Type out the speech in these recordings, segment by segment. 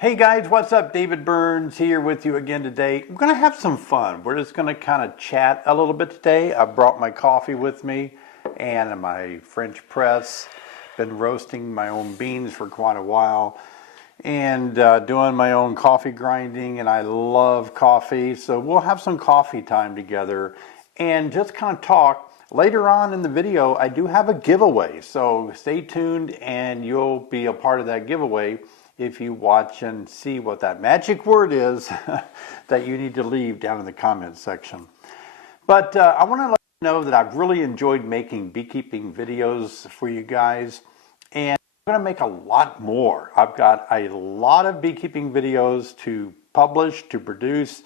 Hey guys, what's up? David Burns here with you again today. We're going to have some fun. We're just going to kind of chat a little bit today. I brought my coffee with me and my French press. Been roasting my own beans for quite a while and doing my own coffee grinding, and I love coffee. So we'll have some coffee time together and just kind of talk. Later on in the video, I do have a giveaway. So stay tuned and you'll be a part of that giveaway if you watch and see what that magic word is that you need to leave down in the comments section. But I want to let you know that I've really enjoyed making beekeeping videos for you guys, and I'm going to make a lot more. I've got a lot of beekeeping videos to publish, to produce.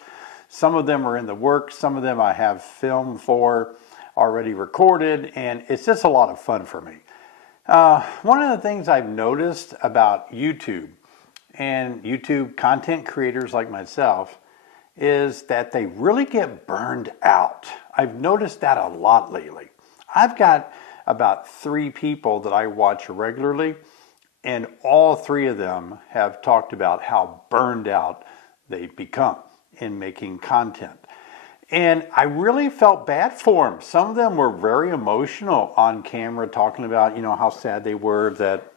Some of them are in the works, some of them I have film for, already recorded, and it's just a lot of fun for me. One of the things I've noticed about YouTube and YouTube content creators like myself is that they really get burned out. I've noticed that a lot lately. I've got about 3 people that I watch regularly, and all 3 of them have talked about how burned out they've become in making content. And I really felt bad for them. Some of them were very emotional on camera, talking about, how sad they were that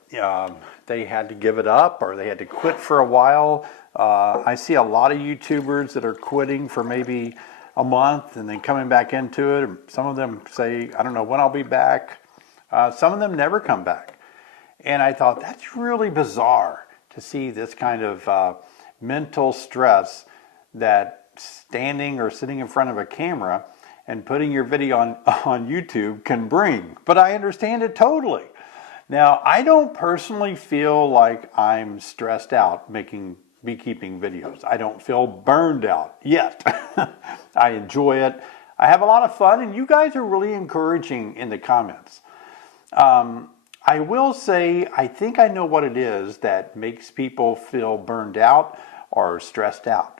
they had to give it up or they had to quit for a while. I see a lot of YouTubers that are quitting for maybe a month and then coming back into it. Some of them say, I don't know when I'll be back. Some of them never come back. And I thought that's really bizarre to see this kind of mental stress that standing or sitting in front of a camera and putting your video on YouTube can bring. But I understand it totally. Now, I don't personally feel like I'm stressed out making beekeeping videos. I don't feel burned out yet. I enjoy it. I have a lot of fun, and you guys are really encouraging in the comments. I will say, I think I know what it is that makes people feel burned out or stressed out.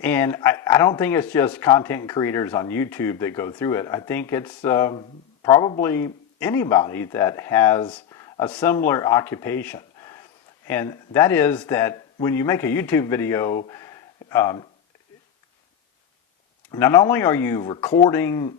And I don't think it's just content creators on YouTube that go through it. I think it's probably anybody that has a similar occupation. And that is that when you make a YouTube video, not only are you recording,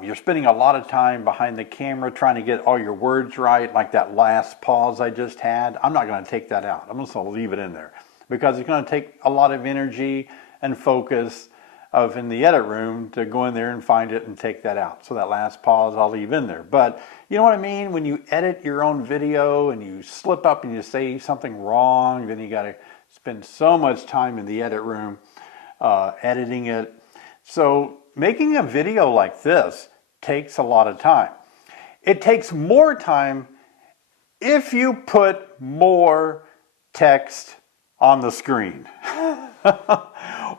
you're spending a lot of time behind the camera trying to get all your words right, like that last pause I just had. I'm not going to take that out. I'm just going to leave it in there because it's going to take a lot of energy and focus of in the edit room to go in there and find it and take that out. So that last pause I'll leave in there. But you know what I mean? When you edit your own video and you slip up and you say something wrong, then you got to spend so much time in the edit room editing it. So making a video like this takes a lot of time. It takes more time if you put more text on the screen.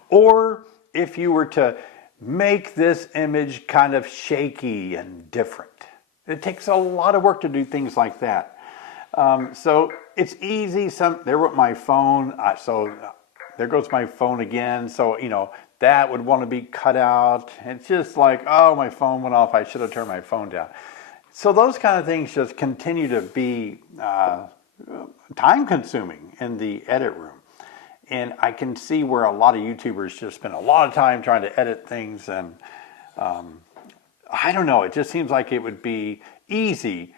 Or if you were to make this image kind of shaky and different. It takes a lot of work to do things like that. So it's easy. There went my phone. So there goes my phone again. So, that would want to be cut out. It's just like, oh, my phone went off. I should have turned my phone down. So those kind of things just continue to be time consuming in the edit room. And I can see where a lot of YouTubers just spend a lot of time trying to edit things. And I don't know, it just seems like it would be easy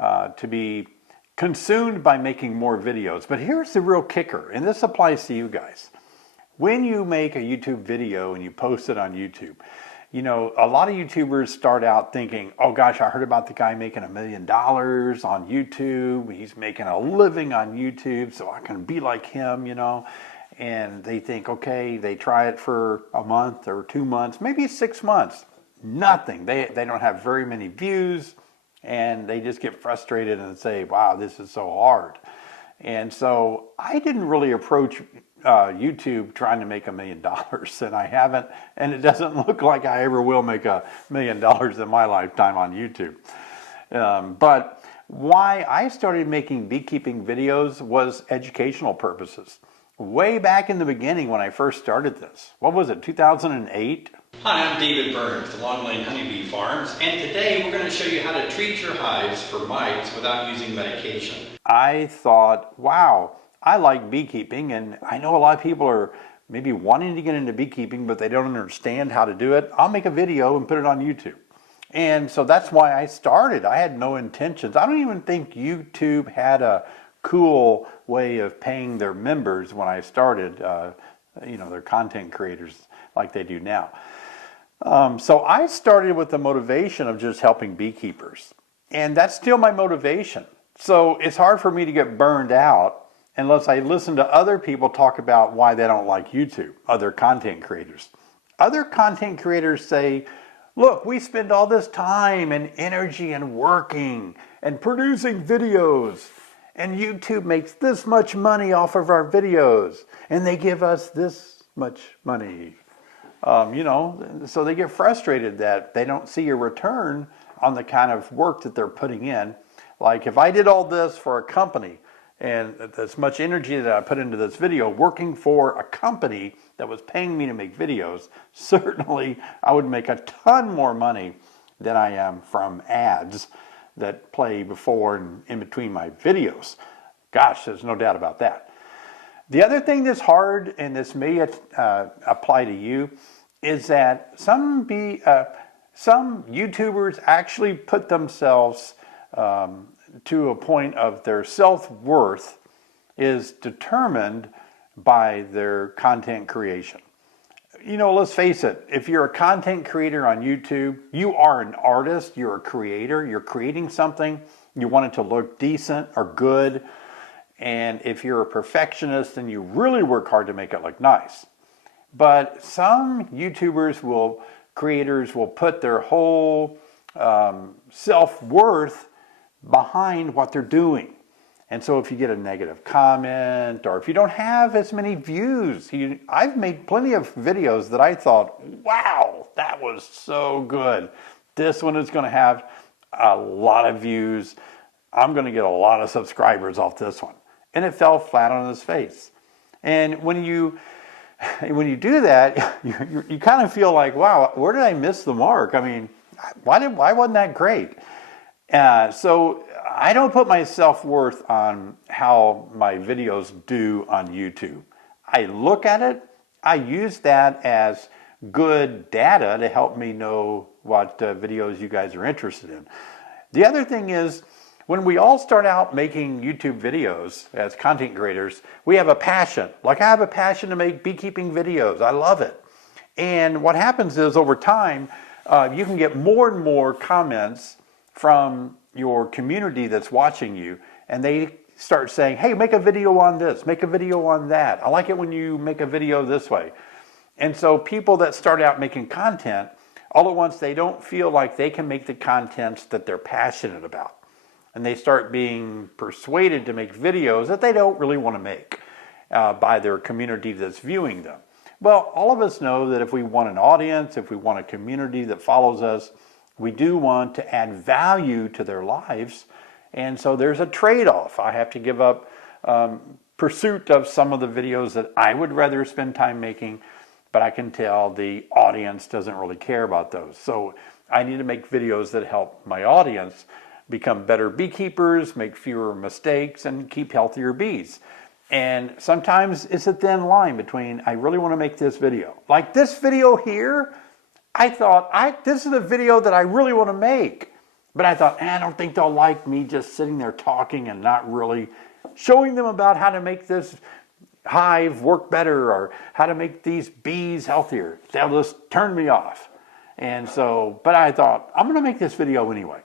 to be consumed by making more videos. But here's the real kicker, and this applies to you guys. When you make a YouTube video and you post it on YouTube, a lot of YouTubers start out thinking, oh gosh, I heard about the guy making $1 million on YouTube. He's making a living on YouTube, so I can be like him, And they think, okay, they try it for a month or 2 months, maybe 6 months. Nothing. They don't have very many views, and they just get frustrated and say, wow, this is so hard. And so I didn't really approach YouTube trying to make $1 million, and I haven't, and it doesn't look like I ever will make $1 million in my lifetime on YouTube. But why I started making beekeeping videos was educational purposes. Way back in the beginning when I first started this. What was it, 2008? Hi, I'm David Burns with Long Lane Honeybee Farms, and today we're going to show you how to treat your hives for mites without using medication. I thought, wow, I like beekeeping, and I know a lot of people are maybe wanting to get into beekeeping, but they don't understand how to do it. I'll make a video and put it on YouTube. And so that's why I started. I had no intentions. I don't even think YouTube had a cool way of paying their members when I started, their content creators like they do now. So I started with the motivation of just helping beekeepers. And that's still my motivation. So it's hard for me to get burned out unless I listen to other people talk about why they don't like YouTube, other content creators. Other content creators say, look, we spend all this time and energy and working and producing videos, and YouTube makes this much money off of our videos, and they give us this much money. So they get frustrated that they don't see a return on the kind of work that they're putting in. Like if I did all this for a company and as much energy that I put into this video working for a company that was paying me to make videos, certainly I would make a ton more money than I am from ads that play before and in between my videos. Gosh, there's no doubt about that. The other thing that's hard, and this may apply to you, is that some YouTubers actually put themselves to a point of their self-worth is determined by their content creation. Let's face it, if you're a content creator on YouTube, you are an artist, you're a creator, you're creating something, you want it to look decent or good, and if you're a perfectionist, then you really work hard to make it look nice. But some creators will put their whole self-worth behind what they're doing. And so if you get a negative comment, or if you don't have as many views, I've made plenty of videos that I thought, wow, that was so good. This one is going to have a lot of views. I'm going to get a lot of subscribers off this one. And it fell flat on its face. And when you do that, you kind of feel like, wow, where did I miss the mark? I mean, why wasn't that great? So I don't put my self-worth on how my videos do on YouTube. I look at it, I use that as good data to help me know what videos you guys are interested in. The other thing is, when we all start out making YouTube videos as content creators, we have a passion. Like I have a passion to make beekeeping videos. I love it. And what happens is over time, you can get more and more comments from your community that's watching you, and they start saying, hey, make a video on this, make a video on that. I like it when you make a video this way. And so people that start out making content, all at once they don't feel like they can make the contents that they're passionate about. And they start being persuaded to make videos that they don't really want to make by their community that's viewing them. Well, all of us know that if we want an audience, if we want a community that follows us, we do want to add value to their lives. And so there's a trade-off. I have to give up pursuit of some of the videos that I would rather spend time making, but I can tell the audience doesn't really care about those. So I need to make videos that help my audience become better beekeepers, make fewer mistakes, and keep healthier bees. And sometimes it's a thin line between, I really want to make this video. Like this video here, I thought, this is a video that I really want to make. But I thought, I don't think they'll like me just sitting there talking and not really showing them about how to make this hive work better or how to make these bees healthier. They'll just turn me off. And so, but I thought, I'm going to make this video anyway.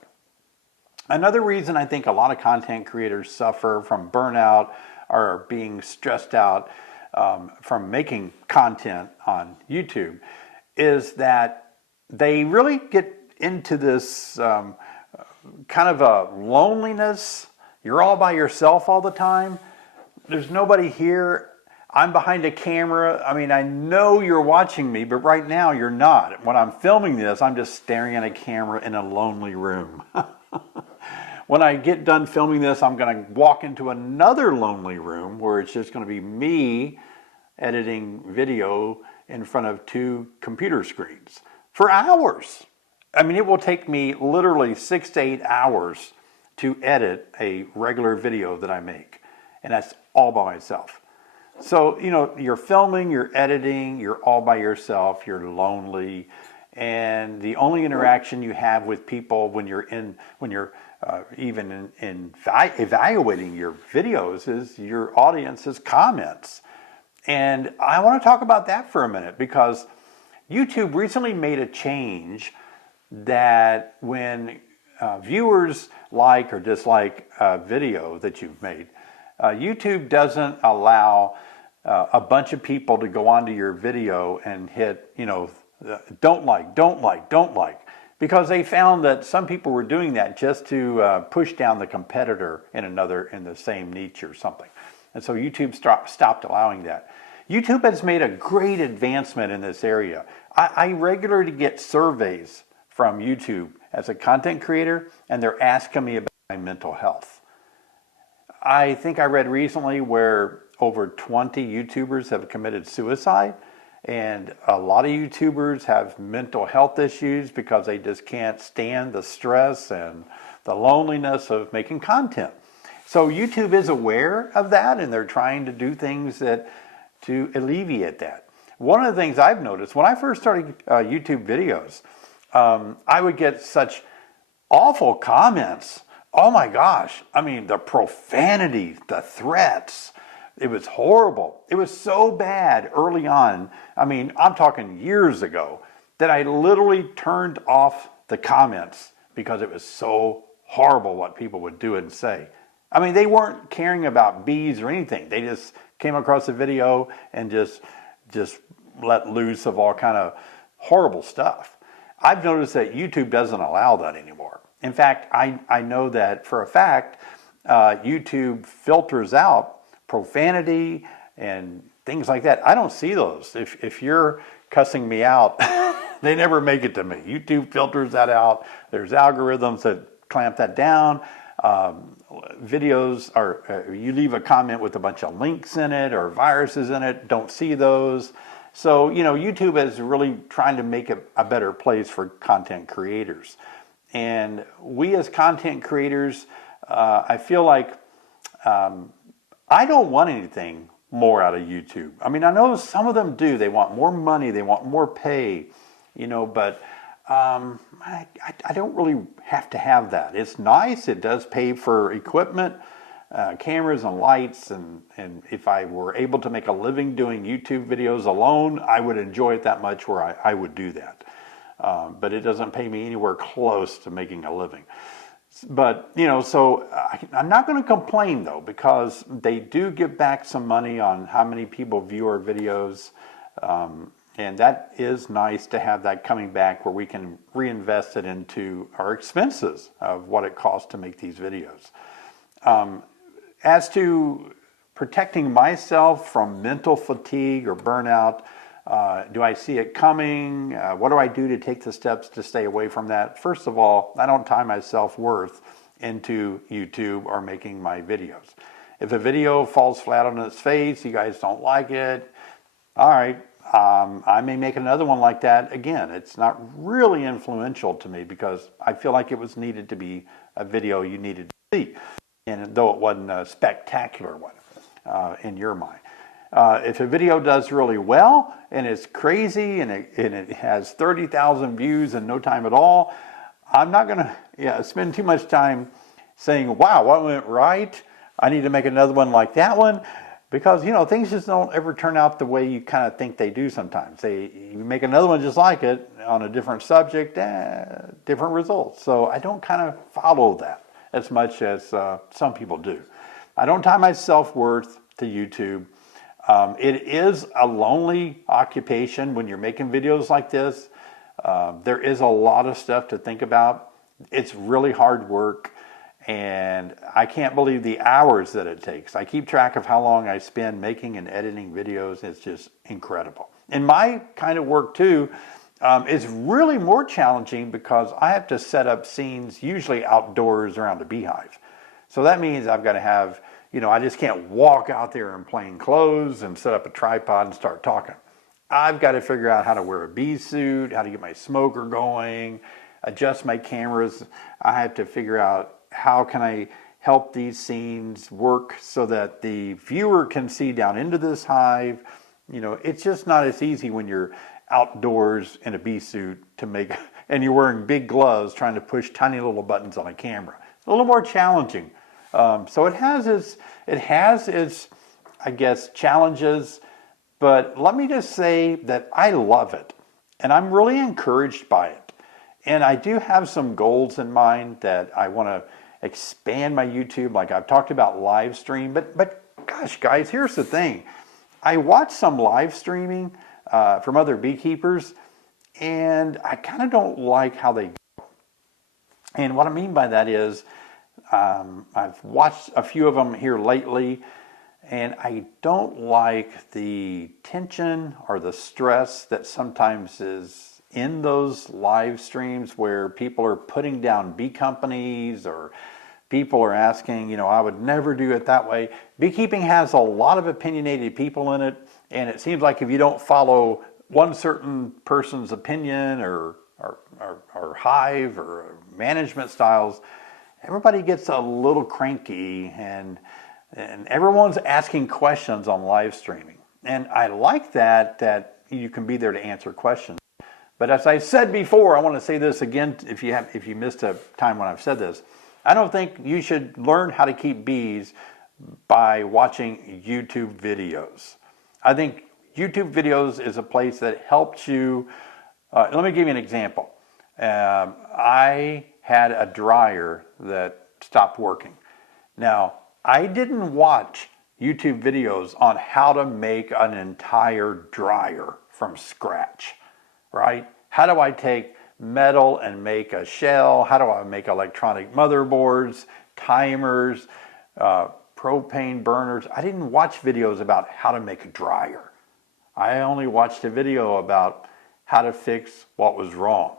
Another reason I think a lot of content creators suffer from burnout or being stressed out from making content on YouTube is that they really get into this kind of a loneliness. You're all by yourself all the time. There's nobody here. I'm behind a camera. I mean, I know you're watching me, but right now you're not. When I'm filming this, I'm just staring at a camera in a lonely room. When I get done filming this, I'm going to walk into another lonely room where it's just going to be me editing video in front of two computer screens for hours. I mean, it will take me literally 6 to 8 hours to edit a regular video that I make. and that's all by myself. So, you're filming, you're editing, you're all by yourself, you're lonely, and the only interaction you have with people when you're evaluating your videos is your audience's comments. And I want to talk about that for a minute, because YouTube recently made a change that when viewers like or dislike a video that you've made, YouTube doesn't allow a bunch of people to go onto your video and hit, don't like, because they found that some people were doing that just to push down the competitor in the same niche or something. And so YouTube stopped allowing that. YouTube has made a great advancement in this area. I regularly get surveys from YouTube as a content creator, and they're asking me about my mental health. I think I read recently where over 20 YouTubers have committed suicide, and a lot of YouTubers have mental health issues because they just can't stand the stress and the loneliness of making content. So YouTube is aware of that, and they're trying to do things to alleviate that. One of the things I've noticed when I first started YouTube videos, I would get such awful comments. Oh my gosh. I mean, the profanity, the threats, it was horrible. It was so bad early on. I mean, I'm talking years ago, that I literally turned off the comments because it was so horrible what people would do and say. I mean, they weren't caring about bees or anything. They just came across a video and just let loose of all kind of horrible stuff. I've noticed that YouTube doesn't allow that anymore. In fact, I know that for a fact, YouTube filters out profanity and things like that. I don't see those. If you're cussing me out, they never make it to me. YouTube filters that out. There's algorithms that clamp that down. Videos are, you leave a comment with a bunch of links in it or viruses in it, don't see those. So, YouTube is really trying to make it a better place for content creators. And we as content creators, I feel like I don't want anything more out of YouTube. I mean, I know some of them do. They want more money, they want more pay, but I don't really have to have that. It's nice. It does pay for equipment, cameras and lights, and if I were able to make a living doing YouTube videos alone, I would enjoy it that much where I would do that. But it doesn't pay me anywhere close to making a living. But, so I'm not going to complain, though, because they do give back some money on how many people view our videos. And that is nice to have that coming back where we can reinvest it into our expenses of what it costs to make these videos. As to protecting myself from mental fatigue or burnout, do I see it coming? What do I do to take the steps to stay away from that? First of all, I don't tie my self-worth into YouTube or making my videos. If a video falls flat on its face, you guys don't like it, all right, I may make another one like that again. It's not really influential to me because I feel like it was needed to be a video you needed to see, and though it wasn't a spectacular one in your mind. If a video does really well and it's crazy and it has 30,000 views in no time at all, I'm not going to spend too much time saying, wow, what went right? I need to make another one like that one. Because, things just don't ever turn out the way you kind of think they do sometimes. You make another one just like it on a different subject, different results. So I don't kind of follow that as much as some people do. I don't tie my self-worth to YouTube. It is a lonely occupation when you're making videos like this. There is a lot of stuff to think about. It's really hard work. And I can't believe the hours that it takes. I keep track of how long I spend making and editing videos. It's just incredible. And my kind of work too is really more challenging because I have to set up scenes usually outdoors around a beehive. So that means I've got to have, I just can't walk out there in plain clothes and set up a tripod and start talking. I've got to figure out how to wear a bee suit, how to get my smoker going, adjust my cameras. I have to figure out how can I help these scenes work so that the viewer can see down into this hive. You know, it's just not as easy when you're outdoors in a bee suit to make, and you're wearing big gloves trying to push tiny little buttons on a camera. A little more challenging. So it has its, I guess, challenges, but let me just say that I love it, and I'm really encouraged by it. And I do have some goals in mind that I want to expand my YouTube, like I've talked about live stream, but gosh, guys, here's the thing. I watch some live streaming from other beekeepers, and I kind of don't like how they go. And what I mean by that is, I've watched a few of them here lately, and I don't like the tension or the stress that sometimes is in those live streams where people are putting down bee companies or people are asking, you know, I would never do it that way. Beekeeping has a lot of opinionated people in it, and it seems like if you don't follow one certain person's opinion or hive or management styles, everybody gets a little cranky and everyone's asking questions on live streaming. And I like that you can be there to answer questions. But as I said before, I want to say this again if you missed a time when I've said this. I don't think you should learn how to keep bees by watching YouTube videos. I think YouTube videos is a place that helps you. Let me give you an example. I had a dryer that stopped working. Now, I didn't watch YouTube videos on how to make an entire dryer from scratch, right? How do I take metal and make a shell? How do I make electronic motherboards, timers, propane burners? I didn't watch videos about how to make a dryer. I only watched a video about how to fix what was wrong.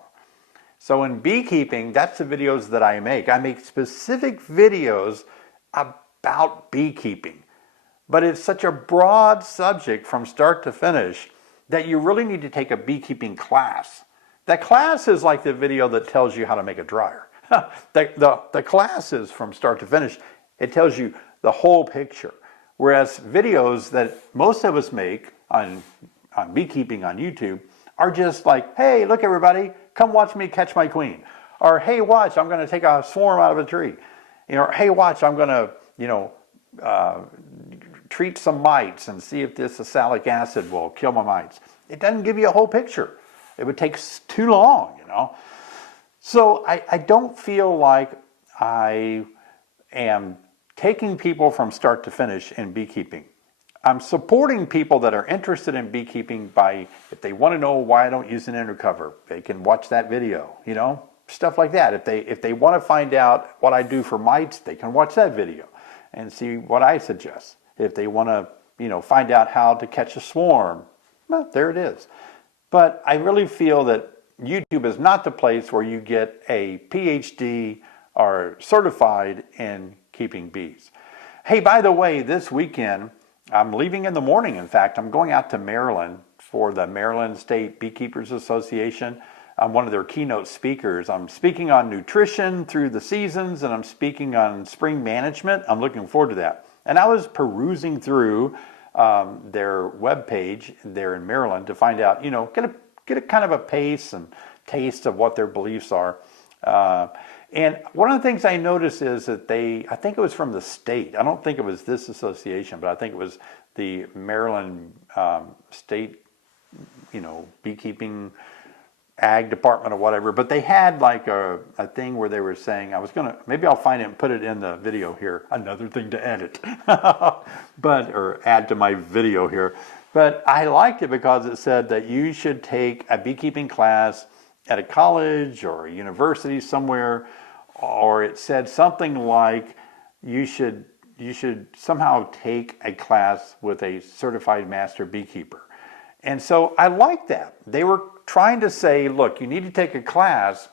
So in beekeeping, that's the videos that I make. I make specific videos about beekeeping. But it's such a broad subject from start to finish that you really need to take a beekeeping class. That class is like the video that tells you how to make a dryer. The class is from start to finish. It tells you the whole picture. Whereas videos that most of us make on beekeeping on YouTube are just like, hey, look everybody, come watch me catch my queen. Or hey, watch, I'm going to take a swarm out of a tree. You know, or hey, watch, I'm going to, treat some mites and see if this salicylic acid will kill my mites. It doesn't give you a whole picture. It would take too long, you know. So I don't feel like I am taking people from start to finish in beekeeping. I'm supporting people that are interested in beekeeping by, if they want to know why I don't use an inner cover, they can watch that video, you know, stuff like that. If they want to find out what I do for mites, they can watch that video and see what I suggest. If they want to, you know, find out how to catch a swarm, well, there it is. But I really feel that YouTube is not the place where you get a PhD or certified in keeping bees. Hey, by the way, this weekend, I'm leaving in the morning. In fact, I'm going out to Maryland for the Maryland State Beekeepers Association. I'm one of their keynote speakers. I'm speaking on nutrition through the seasons, and I'm speaking on spring management. I'm looking forward to that. And I was perusing through their webpage there in Maryland to find out, you know, get a kind of a pace and taste of what their beliefs are. And one of the things I noticed is that I think it was from the state. I don't think it was this association, but I think it was the Maryland State, you know, beekeeping ag department or whatever. But they had like a thing where they were saying, maybe I'll find it and put it in the video here. Another thing to edit, or add to my video here. But I liked it because it said that you should take a beekeeping class at a college or a university somewhere, or it said something like you should somehow take a class with a certified master beekeeper. And so I like that. They were trying to say, look, you need to take a class,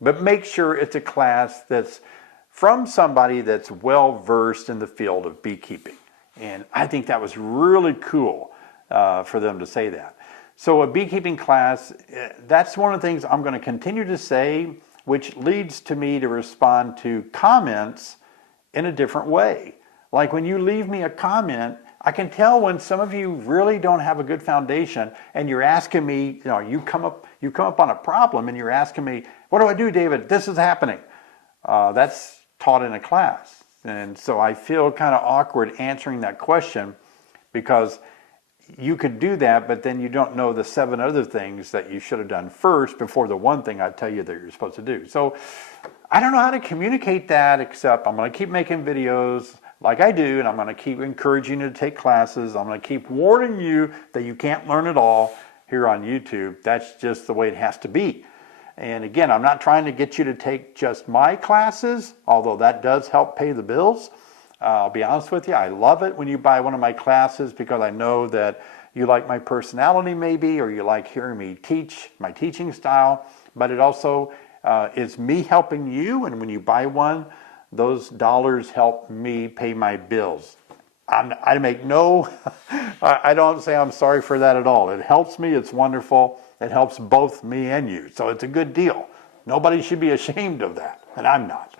but make sure it's a class that's from somebody that's well versed in the field of beekeeping. And I think that was really cool for them to say that. So a beekeeping class, that's one of the things I'm going to continue to say, which leads to me to respond to comments in a different way. Like when you leave me a comment, I can tell when some of you really don't have a good foundation and you're asking me, you come up on a problem and you're asking me, what do I do, David? This is happening. That's taught in a class. And so I feel kind of awkward answering that question because you could do that, but then you don't know the 7 other things that you should have done first before the one thing I tell you that you're supposed to do. So I don't know how to communicate that, except I'm going to keep making videos like I do, and I'm going to keep encouraging you to take classes. I'm going to keep warning you that you can't learn it all here on YouTube. That's just the way it has to be. And again, I'm not trying to get you to take just my classes, although that does help pay the bills. I'll be honest with you, I love it when you buy one of my classes because I know that you like my personality maybe, or you like hearing me teach, my teaching style, but it also is me helping you, and when you buy one, those dollars help me pay my bills. I make no, I don't say I'm sorry for that at all. It helps me, it's wonderful, it helps both me and you, so it's a good deal. Nobody should be ashamed of that, and I'm not.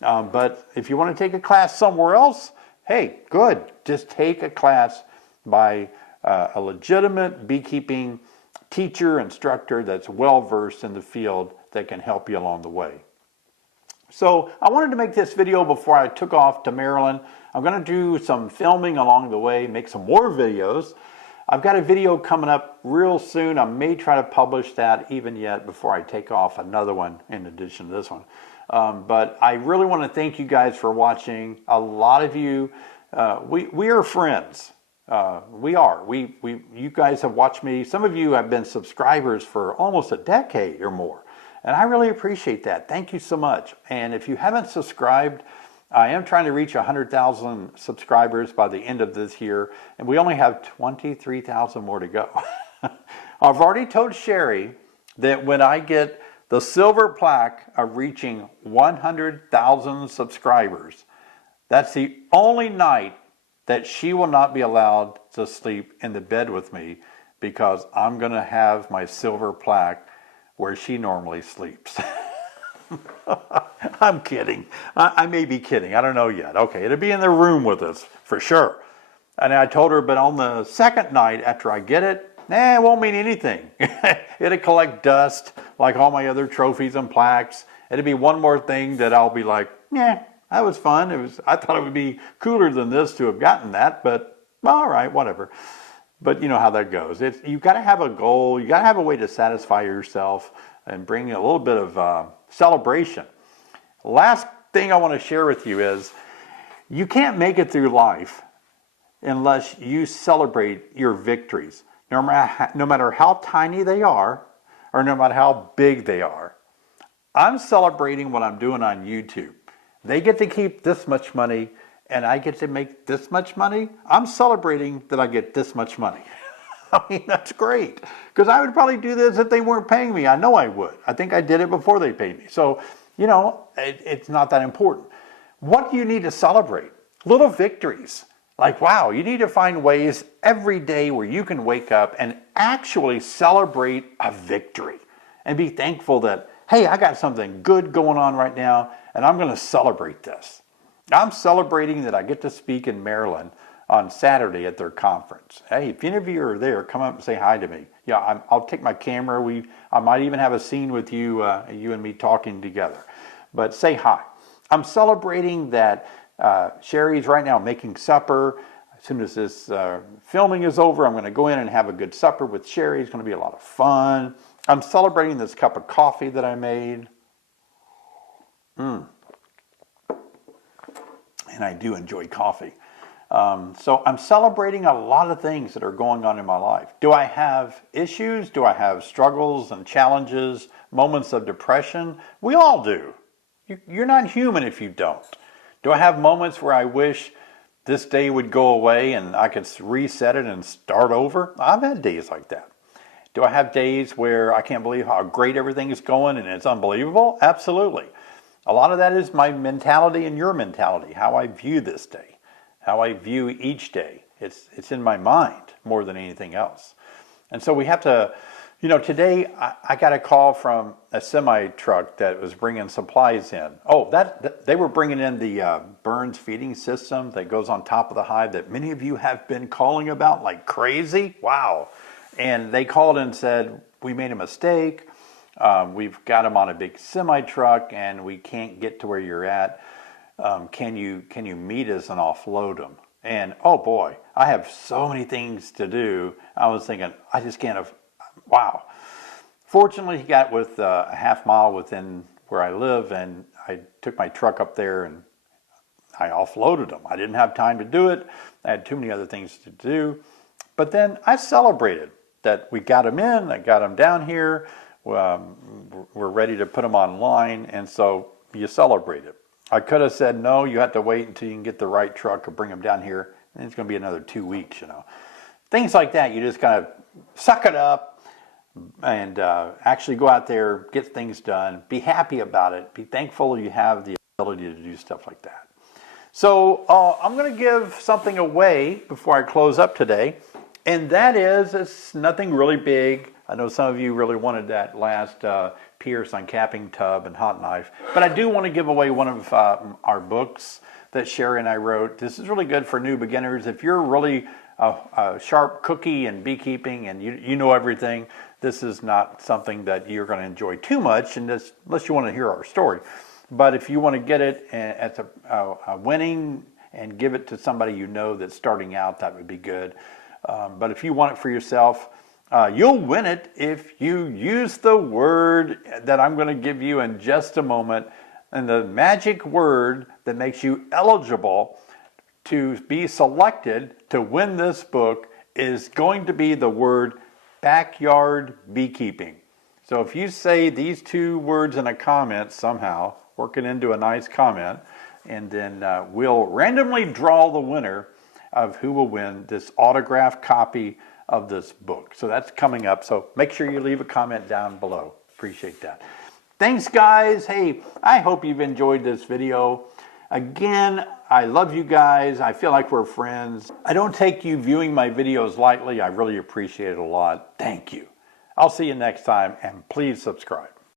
But if you want to take a class somewhere else, hey, good. Just take a class by a legitimate beekeeping teacher, instructor that's well-versed in the field that can help you along the way. So I wanted to make this video before I took off to Maryland. I'm going to do some filming along the way, make some more videos. I've got a video coming up real soon. I may try to publish that even yet before I take off another one in addition to this one. But I really want to thank you guys for watching. A lot of you, we are friends. We are. You guys have watched me. Some of you have been subscribers for almost a decade or more. And I really appreciate that. Thank you so much. And if you haven't subscribed, I am trying to reach 100,000 subscribers by the end of this year. And we only have 23,000 more to go. I've already told Sherry that when I get the silver plaque of reaching 100,000 subscribers, that's the only night that she will not be allowed to sleep in the bed with me, because I'm going to have my silver plaque where she normally sleeps. I'm kidding. I may be kidding. I don't know yet. Okay, it'll be in the room with us for sure. And I told her, but on the second night after I get it, it won't mean anything. It'll collect dust like all my other trophies and plaques. It'll be one more thing that I'll be like, yeah, that was fun. I thought it would be cooler than this to have gotten that, but well, all right, whatever. But you know how that goes. You've got to have a goal. You got to have a way to satisfy yourself and bring a little bit of celebration. Last thing I want to share with you is you can't make it through life unless you celebrate your victories. No matter how tiny they are, or no matter how big they are. I'm celebrating what I'm doing on YouTube. They get to keep this much money, and I get to make this much money. I'm celebrating that I get this much money. I mean, that's great. Because I would probably do this if they weren't paying me. I know I would. I think I did it before they paid me. So, it's not that important. What do you need to celebrate? Little victories. Like, wow, you need to find ways every day where you can wake up and actually celebrate a victory and be thankful that, hey, I got something good going on right now and I'm going to celebrate this. I'm celebrating that I get to speak in Maryland on Saturday at their conference. Hey, if any of you are there, come up and say hi to me. Yeah, I'll take my camera. I might even have a scene with you, you and me talking together. But say hi. I'm celebrating that Sherry's right now making supper. As soon as this filming is over, I'm going to go in and have a good supper with Sherry. It's going to be a lot of fun. I'm celebrating this cup of coffee that I made. And I do enjoy coffee. So I'm celebrating a lot of things that are going on in my life. Do I have issues? Do I have struggles and challenges, moments of depression? We all do. You're not human if you don't. Do I have moments where I wish this day would go away and I could reset it and start over? I've had days like that. Do I have days where I can't believe how great everything is going and it's unbelievable? Absolutely. A lot of that is my mentality and your mentality, how I view this day, how I view each day. It's in my mind more than anything else. And so we have to Today I got a call from a semi truck that was bringing supplies in. Oh, they were bringing in the Burns feeding system that goes on top of the hive that many of you have been calling about like crazy. Wow. And they called and said, we made a mistake. We've got them on a big semi truck and we can't get to where you're at. Can you meet us and offload them? And oh boy, I have so many things to do. I was thinking, I just can't. Wow. Fortunately, he got with a half mile within where I live, and I took my truck up there and I offloaded them. I didn't have time to do it. I had too many other things to do. But then I celebrated that we got them in. I got them down here. We're ready to put them online, and so you celebrate it. I could have said, no, you have to wait until you can get the right truck or bring them down here, and it's going to be another 2 weeks, Things like that, you just kind of suck it up and actually go out there, get things done, be happy about it, be thankful you have the ability to do stuff like that. So I'm going to give something away before I close up today, and that is, it's nothing really big. I know some of you really wanted that last Pierce on capping tub and hot knife, but I do want to give away one of our books that Sherry and I wrote. This is really good for new beginners. If you're really a sharp cookie in beekeeping and you know everything, this is not something that you're going to enjoy too much unless you want to hear our story. But if you want to get it at a winning and give it to somebody you know that's starting out, that would be good. But if you want it for yourself, you'll win it if you use the word that I'm going to give you in just a moment. And the magic word that makes you eligible to be selected to win this book is going to be the word backyard beekeeping. So if you say these two words in a comment somehow, work it into a nice comment, and then we'll randomly draw the winner of who will win this autographed copy of this book. So that's coming up. So make sure you leave a comment down below. Appreciate that. Thanks, guys. Hey, I hope you've enjoyed this video. Again, I love you guys. I feel like we're friends. I don't take you viewing my videos lightly. I really appreciate it a lot. Thank you. I'll see you next time, and please subscribe.